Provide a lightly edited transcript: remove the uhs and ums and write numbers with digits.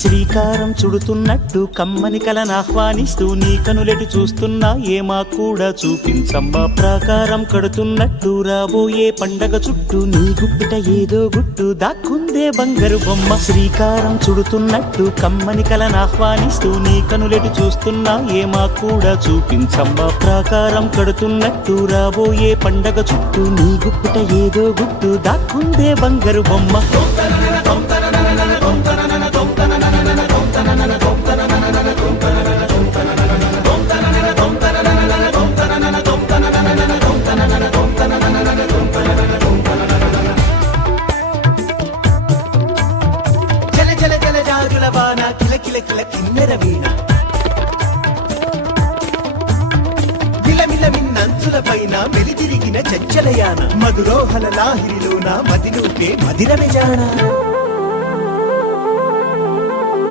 శ్రీకారం చుడుతున్నట్టు కమ్మని కలను ఆహ్వానిస్తూ నీ కనులెటు చూస్తున్నా ఏమా కూడా చూపించమ్మా. ప్రాకారం కడుతున్నట్టు రాబోయే పండగ చుట్టూ నీ గుప్పిట ఏదో గుట్టు దాక్కుందే బంగారు బొమ్మ. శ్రీకారం చుడుతున్నట్టు కమ్మని కలను ఆహ్వానిస్తూ నీ కనులెటు చూస్తున్నా ఏమా కూడా చూపించమ్మా. ప్రాకారం కడుతున్నట్టు రాబోయే పండగ చుట్టూ నీ గుప్పిట ఏదో గుట్టు దాక్కుందే బంగారు బొమ్మ. జల జల జల జాజుల వాన కిల కిల కిల కిన్నెర వీణ మిలమిల మిన్నంచుల పైన మెలితిరిగిన చంచలయాన మధురోహల లాహిరిలోన మదినూపే మదిర విజాన.